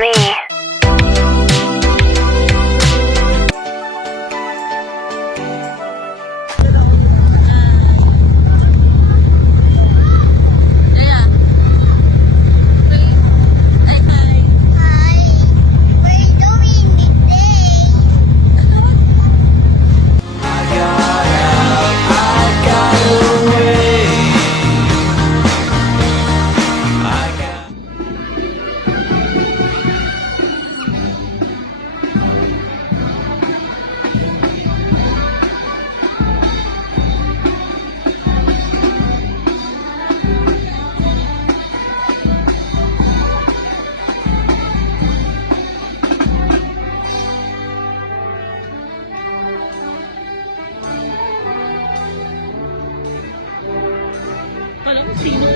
me. Kala ko sino?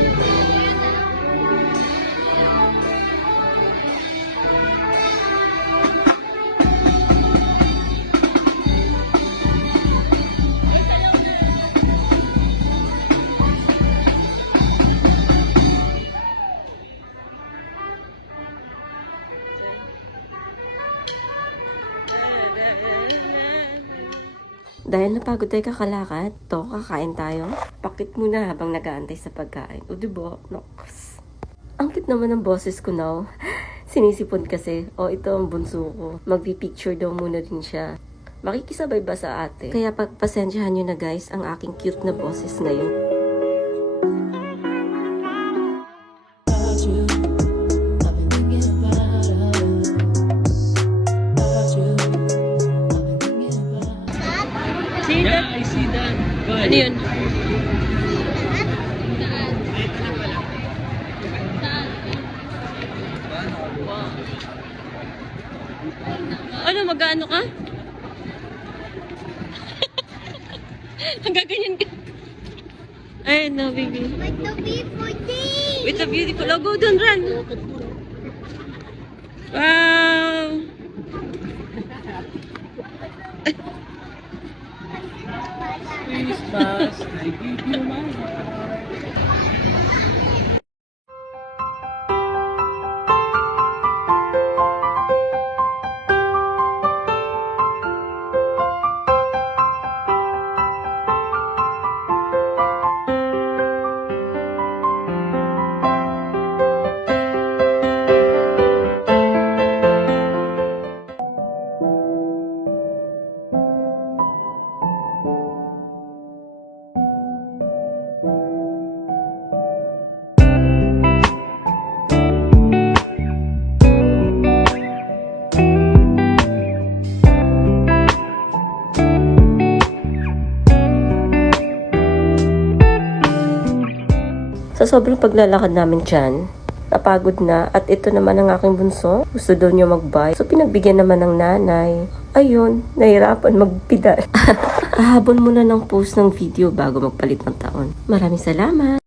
Dahil napagod tayo kakalakad, kakain tayo. Pakit muna habang nag-aantay sa pagkain. O diba? Nox. Ang cute naman ng boses ko now. Sinisipon kasi. O ito ang bunso ko. Magpipicture daw muna din siya. Makikisabay ba sa ate? Kaya pagpasensyahan nyo na guys ang aking cute na boses ngayon. Yeah, I see that. Ano yun? Ano, mag-ano ka? Nagaganyan ka. Ay, no, baby. With the beautiful day. With a beautiful logo, dun, run. Wow. Christmas, I give you my heart. Sa sobrang paglalakad namin dyan, napagod na at ito naman ang aking bunso. Gusto daw niya mag-bike. So pinagbigyan naman ng nanay. Ayun, nahirapan magpidal. Ahabon muna ng post ng video bago magpalit ng taon. Maraming salamat!